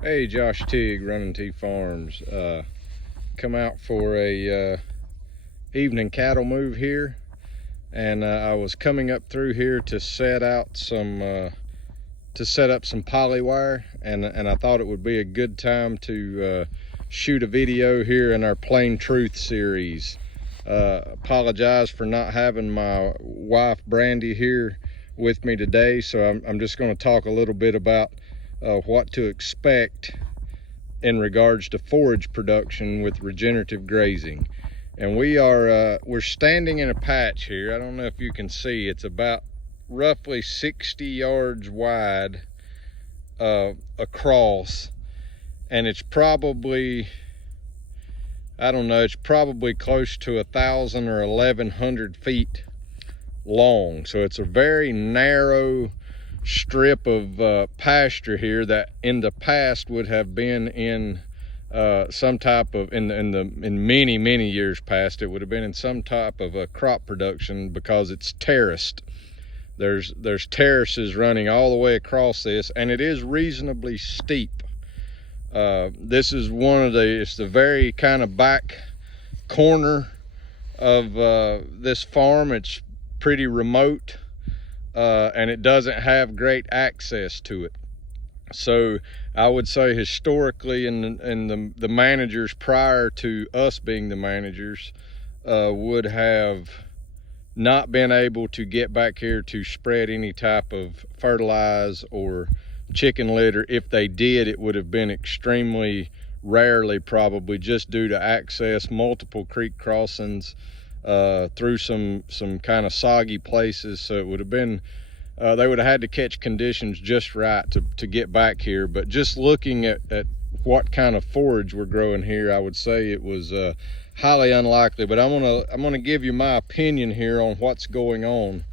Hey, Josh Tigg, Running T Farms. Come out for a evening cattle move here, and I was coming up through here to set up some poly wire, and I thought it would be a good time to shoot a video here in our Plain Truth series. Apologize for not having my wife Brandy here with me today, so I'm just going to talk a little bit about what to expect in regards to forage production with regenerative grazing. And we're standing in a patch here. I don't know if you can see, it's about roughly 60 yards wide across, and it's probably, I don't know, it's probably close to 1,000 or 1,100 feet long. So it's a very narrow strip of pasture here that in the past would have been in some type of, in many years past, it would have been in some type of a crop production, because it's terraced. There's terraces running all the way across this, and it is reasonably steep. This is it's the very kind of back corner of this farm. It's pretty remote, and it doesn't have great access to it. So I would say historically, and the managers prior to us being the managers would have not been able to get back here to spread any type of fertilize or chicken litter. If they did, it would have been extremely rarely, probably just due to access, multiple creek crossings through some kind of soggy places. So it would have been, they would have had to catch conditions just right to get back here. But just looking at what kind of forage we're growing here, I would say it was highly unlikely. But I'm gonna give you my opinion here on what's going on.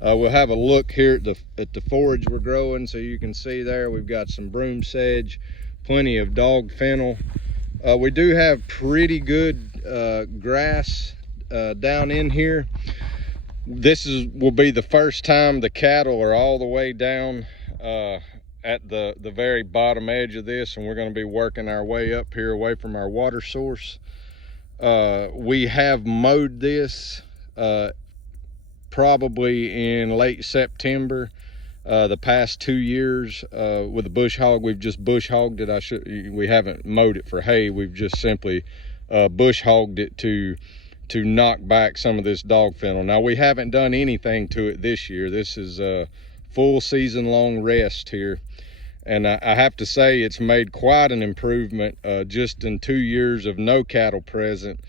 We'll have a look here at the forage we're growing. So you can see there we've got some broom sedge, plenty of dog fennel. We do have pretty good grass down in here. This will be the first time the cattle are all the way down at the very bottom edge of this, and we're going to be working our way up here away from our water source. We have mowed this probably in late September. The past 2 years with a bush hog, we've just bush hogged it. We haven't mowed it for hay. We've just simply bush hogged it to knock back some of this dog fennel. Now, we haven't done anything to it this year. This is a full season long rest here, and I have to say it's made quite an improvement just in 2 years of no cattle present,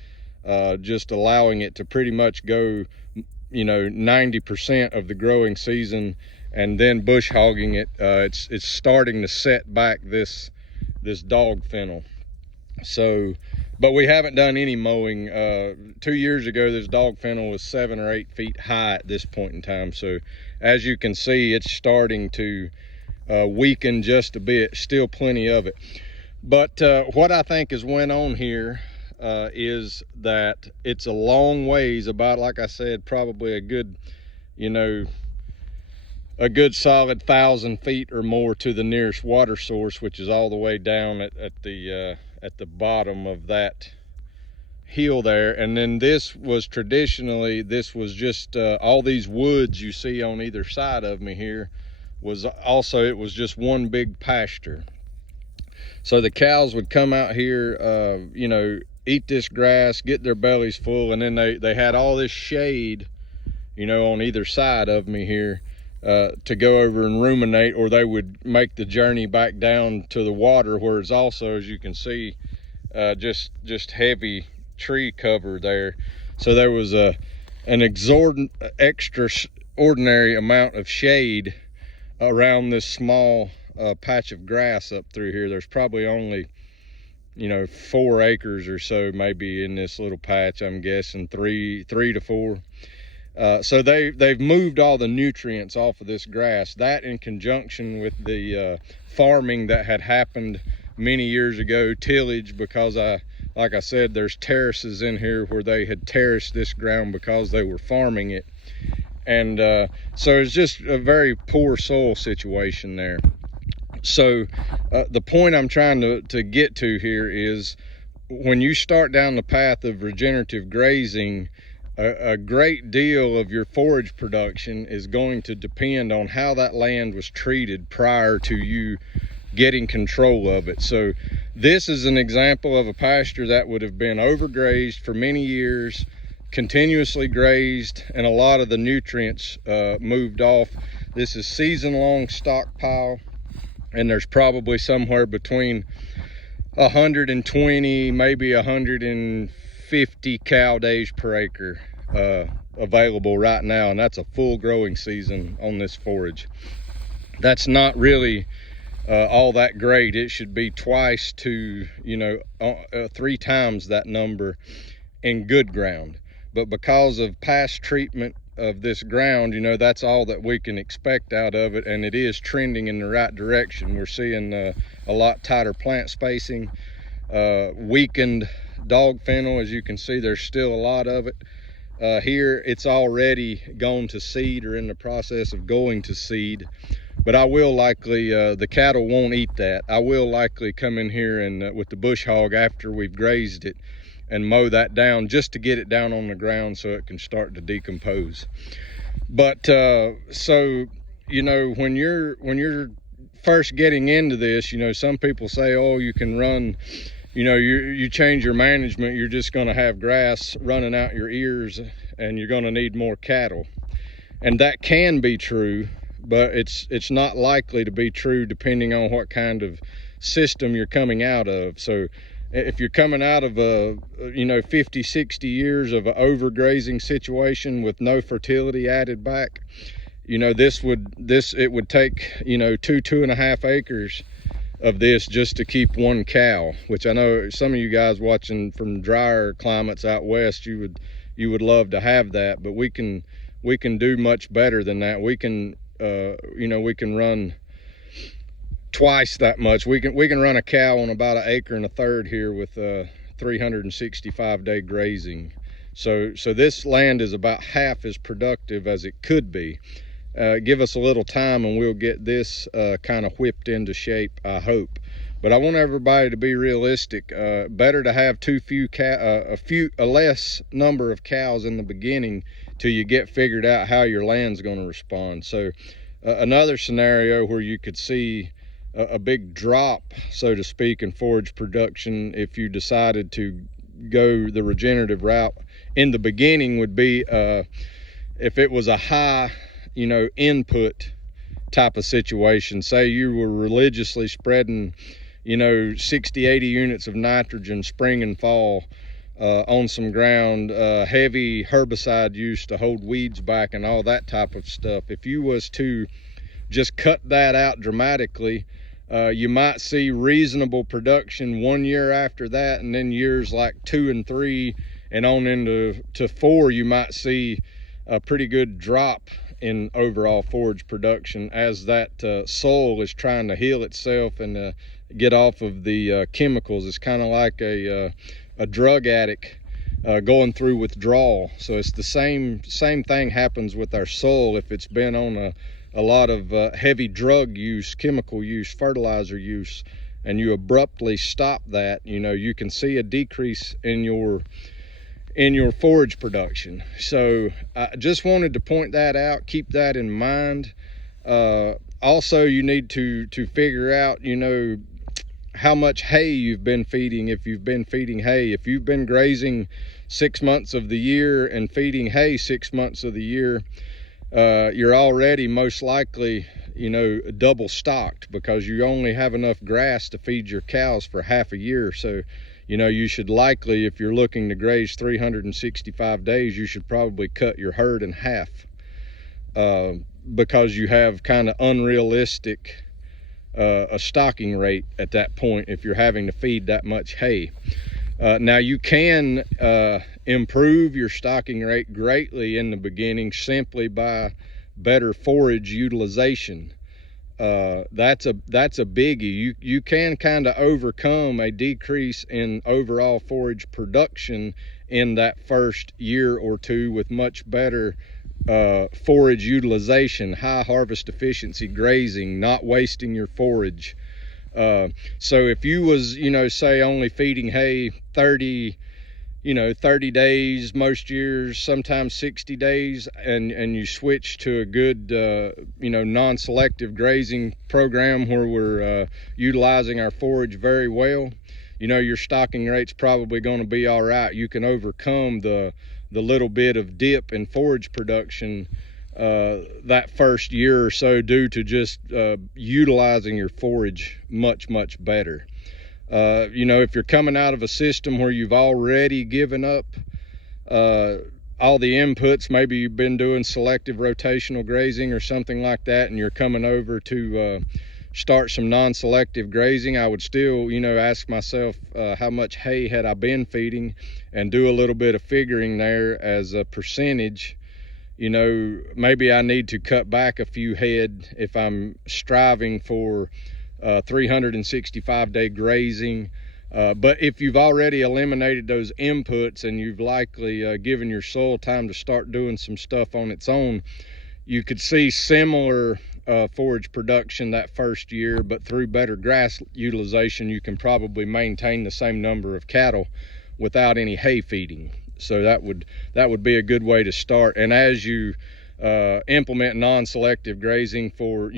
just allowing it to pretty much go 90% of the growing season, and then bush hogging it. It's starting to set back this dog fennel. So, but we haven't done any mowing. 2 years ago, this dog fennel was 7 or 8 feet high at this point in time. So as you can see, it's starting to weaken just a bit. Still plenty of it. But what I think is went on here is that it's a long ways, about, like I said, probably a good, a good solid 1,000 feet or more to the nearest water source, which is all the way down at the bottom of that hill there. And then this was just all these woods you see on either side of me here it was just one big pasture. So the cows would come out here, eat this grass, get their bellies full, and then they had all this shade, on either side of me here to go over and ruminate, or they would make the journey back down to the water, where it's also, as you can see, just heavy tree cover there. So there was an extraordinary amount of shade around this small patch of grass up through here. There's probably only 4 acres or so maybe in this little patch. I'm guessing three to 4. So they've moved all the nutrients off of this grass. That, in conjunction with the farming that had happened many years ago, tillage, because like I said, there's terraces in here where they had terraced this ground because they were farming it. And so it's just a very poor soil situation there. So the point I'm trying to get to here is, when you start down the path of regenerative grazing, a great deal of your forage production is going to depend on how that land was treated prior to you getting control of it. So this is an example of a pasture that would have been overgrazed for many years, continuously grazed, and a lot of the nutrients moved off. This is season-long stockpile, and there's probably somewhere between 120, maybe 150 cow days per acre available right now, and that's a full growing season on this forage. That's not really all that great. It should be twice to, 3 times that number in good ground. But because of past treatment of this ground, that's all that we can expect out of it, and it is trending in the right direction. We're seeing a lot tighter plant spacing, weakened dog fennel. As you can see, there's still a lot of it. Here it's already gone to seed, or in the process of going to seed, but I will likely, the cattle won't eat that. I will likely come in here and with the bush hog after we've grazed it and mow that down, just to get it down on the ground so it can start to decompose. But so, when you're first getting into this, some people say, oh, you can run, you change your management, you're just going to have grass running out your ears and you're going to need more cattle. And that can be true, but it's not likely to be true depending on what kind of system you're coming out of. So if you're coming out of 50, 60 years of an overgrazing situation with no fertility added back, it would take 2.5 acres of this just to keep one cow, which I know some of you guys watching from drier climates out west, you would love to have that, but we can do much better than that. We can we can run twice that much. We can run a cow on about 1.25 acres here with 365-day grazing. So this land is about half as productive as it could be. Give us a little time and we'll get this kind of whipped into shape, I hope. But I want everybody to be realistic. Better to have a less number of cows in the beginning till you get figured out how your land's going to respond. So another scenario where you could see a big drop, so to speak, in forage production if you decided to go the regenerative route in the beginning would be if it was a high input type of situation. Say you were religiously spreading 60, 80 units of nitrogen spring and fall on some ground, heavy herbicide use to hold weeds back and all that type of stuff. If you was to just cut that out dramatically, you might see reasonable production 1 year after that, and then years like 2 and 3 and on into 4, you might see a pretty good drop in overall forage production as that soil is trying to heal itself and get off of the chemicals. It's kind of like a drug addict going through withdrawal. So it's the same thing happens with our soil. If it's been on a lot of heavy drug use, chemical use, fertilizer use, and you abruptly stop that, you can see a decrease in your forage production. So I just wanted to point that out. Keep that in mind. Also, you need to figure out, how much hay you've been feeding. If you've been feeding hay, if you've been grazing 6 months of the year and feeding hay 6 months of the year, you're already most likely, double stocked, because you only have enough grass to feed your cows for half a year. So, you should likely, if you're looking to graze 365 days, you should probably cut your herd in half, because you have kind of unrealistic a stocking rate at that point if you're having to feed that much hay. Now you can improve your stocking rate greatly in the beginning simply by better forage utilization. That's a biggie. You can kind of overcome a decrease in overall forage production in that first year or two with much better forage utilization, high harvest efficiency grazing, not wasting your forage. So if you was, say only feeding hay 30 days most years, sometimes 60 days, and you switch to a good, non-selective grazing program where we're utilizing our forage very well, your stocking rate's probably going to be all right. You can overcome the little bit of dip in forage production that first year or so due to just utilizing your forage much better. If you're coming out of a system where you've already given up all the inputs, maybe you've been doing selective rotational grazing or something like that, and you're coming over to start some non-selective grazing, I would still, ask myself how much hay had I been feeding, and do a little bit of figuring there as a percentage. Maybe I need to cut back a few head if I'm striving for 365-day grazing. But if you've already eliminated those inputs and you've likely given your soil time to start doing some stuff on its own, you could see similar forage production that first year, but through better grass utilization, you can probably maintain the same number of cattle without any hay feeding. So that would be a good way to start. And as you implement non-selective grazing for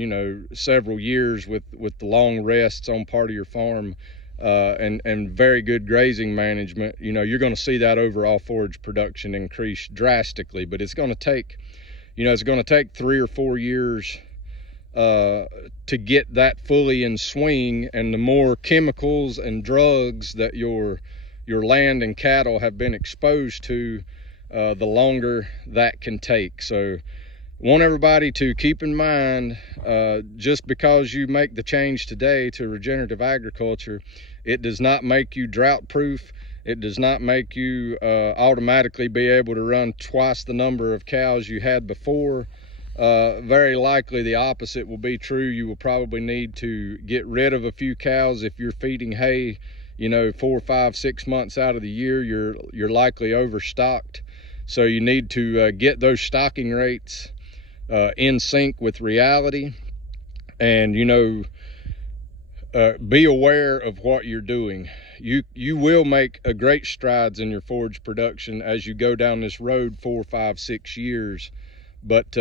several years with the long rests on part of your farm and very good grazing management, you're going to see that overall forage production increase drastically. But it's going to take 3 or 4 years to get that fully in swing, and the more chemicals and drugs that your land and cattle have been exposed to, the longer that can take. So I want everybody to keep in mind, just because you make the change today to regenerative agriculture, it does not make you drought proof. It does not make you automatically be able to run twice the number of cows you had before. Very likely the opposite will be true. You will probably need to get rid of a few cows. If you're feeding hay 4, 5, 6 months out of the year, you're likely overstocked. So you need to get those stocking rates in sync with reality, and be aware of what you're doing. You will make a great strides in your forage production as you go down this road 4, 5, 6 years, but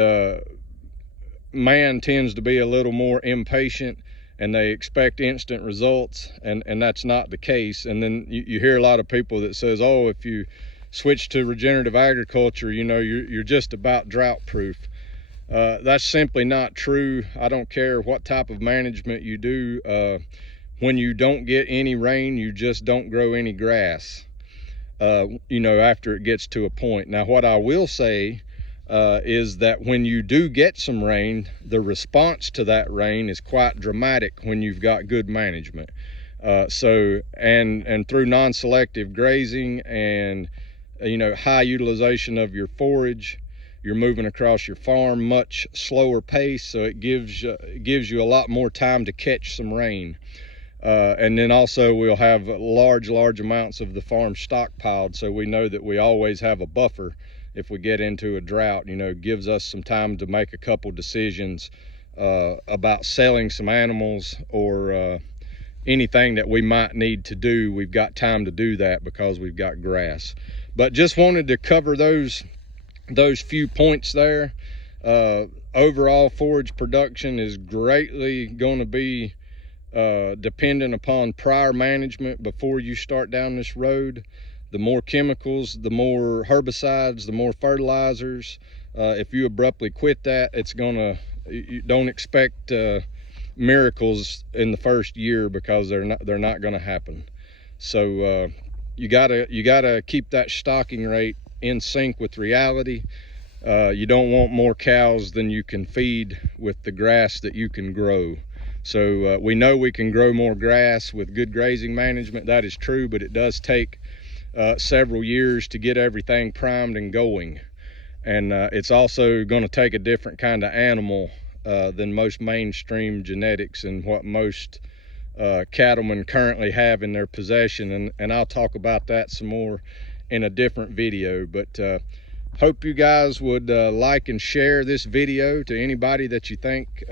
man tends to be a little more impatient, and they expect instant results, and that's not the case. And then you hear a lot of people that says, oh, if you switch to regenerative agriculture, you're just about drought proof. That's simply not true. I don't care what type of management you do. When you don't get any rain, you just don't grow any grass, after it gets to a point. Now, what I will say is that when you do get some rain, the response to that rain is quite dramatic when you've got good management. So through non-selective grazing and high utilization of your forage, you're moving across your farm much slower pace, so it gives you a lot more time to catch some rain. And then also we'll have large amounts of the farm stockpiled, so we know that we always have a buffer if we get into a drought. Gives us some time to make a couple decisions about selling some animals or anything that we might need to do. We've got time to do that because we've got grass. But just wanted to cover those few points there. Overall forage production is greatly going to be dependent upon prior management before you start down this road. The more chemicals, the more herbicides, the more fertilizers. If you abruptly quit that, you don't expect miracles in the first year, because they're not going to happen. So you gotta keep that stocking rate in sync with reality. You don't want more cows than you can feed with the grass that you can grow. So we know we can grow more grass with good grazing management. That is true, but it does take several years to get everything primed and going. And it's also going to take a different kind of animal than most mainstream genetics and what most cattlemen currently have in their possession. And I'll talk about that some more in a different video. But hope you guys would like and share this video to anybody that you think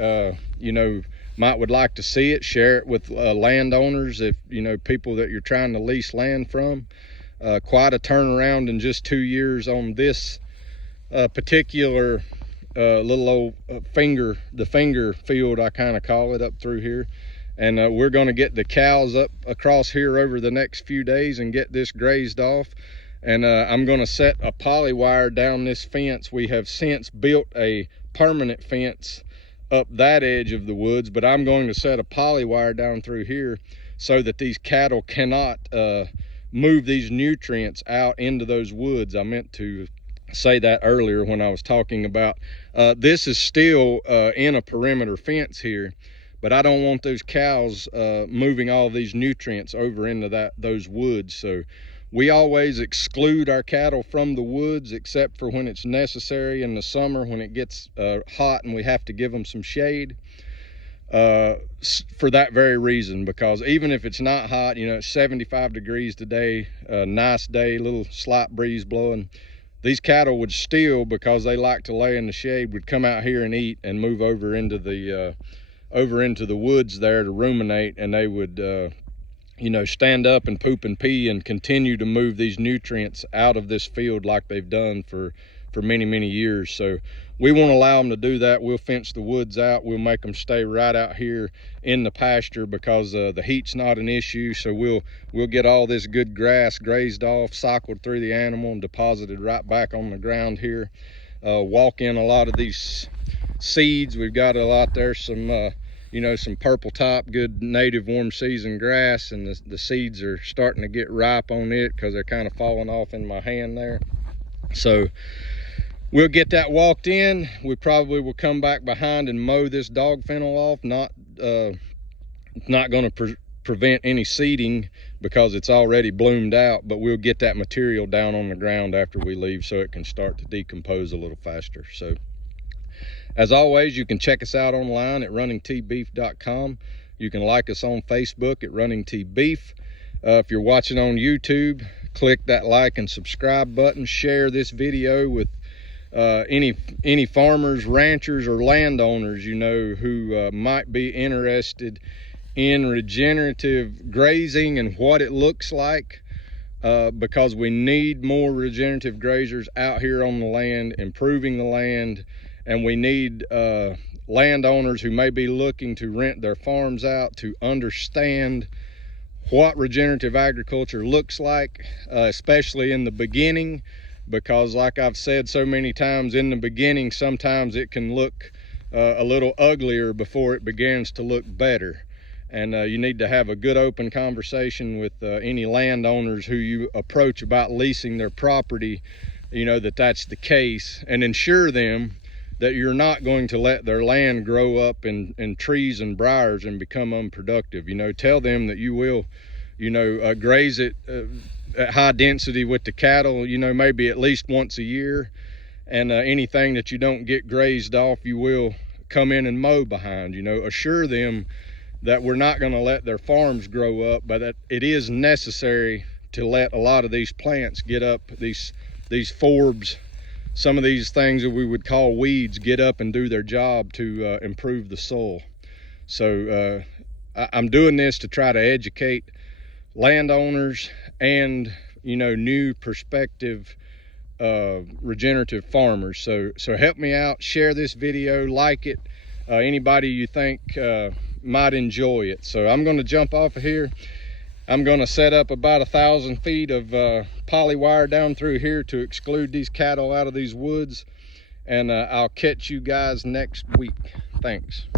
you know, would like to see it. Share it with landowners, if you know, people that you're trying to lease land from. Quite a turnaround in just 2 years on this particular little old finger field, I kind of call it, up through here. And we're going to get the cows up across here over the next few days and get this grazed off. And I'm going to set a poly wire down this fence. We have since built a permanent fence up that edge of the woods, but I'm going to set a poly wire down through here so that these cattle cannot move these nutrients out into those woods. I meant to say that earlier when I was talking about this is still in a perimeter fence here, but I don't want those cows moving all these nutrients over into those woods. So we always exclude our cattle from the woods except for when it's necessary in the summer, when it gets hot and we have to give them some shade, for that very reason. Because even if it's not hot, you know, it's 75 degrees today, a nice day, little slight breeze blowing, these cattle would still, because they like to lay in the shade, would come out here and eat and move over into the woods there to ruminate, and they would you know, stand up and poop and pee and continue to move these nutrients out of this field like they've done for many years. So we won't allow them to do that. We'll fence the woods out. We'll make them stay right out here in the pasture, because the heat's not an issue. So we'll get all this good grass grazed off, cycled through the animal, and deposited right back on the ground here. Walk in a lot of these seeds. We've got a lot there, some you know, some purple top, good native warm season grass, and the seeds are starting to get ripe on it because they're kind of falling off in my hand there. So we'll get that walked in. We probably will come back behind and mow this dog fennel off. Not going to prevent any seeding because it's already bloomed out, but we'll get that material down on the ground after we leave so it can start to decompose a little faster. So as always, you can check us out online at runningtbeef.com. You can like us on Facebook at runningtbeef. If you're watching on YouTube, click that like and subscribe button. Share this video with any farmers, ranchers, or landowners you know who might be interested in regenerative grazing and what it looks like, because we need more regenerative grazers out here on the land, improving the land. And we need landowners who may be looking to rent their farms out to understand what regenerative agriculture looks like, especially in the beginning, because like I've said so many times, in the beginning, sometimes it can look a little uglier before it begins to look better. And you need to have a good open conversation with any landowners who you approach about leasing their property, you know, that's the case, and ensure them that you're not going to let their land grow up in trees and briars and become unproductive. You know, tell them that you will, you know, graze it at high density with the cattle, you know, maybe at least once a year. And anything that you don't get grazed off, you will come in and mow behind. You know, assure them that we're not going to let their farms grow up, but that it is necessary to let a lot of these plants get up, these forbs, some of these things that we would call weeds, get up and do their job to improve the soil. So I'm doing this to try to educate landowners and, you know, new prospective regenerative farmers. So help me out, share this video, like it, anybody you think might enjoy it. So I'm going to jump off of here. I'm going to set up about 1,000 feet of poly wire down through here to exclude these cattle out of these woods, and I'll catch you guys next week. Thanks.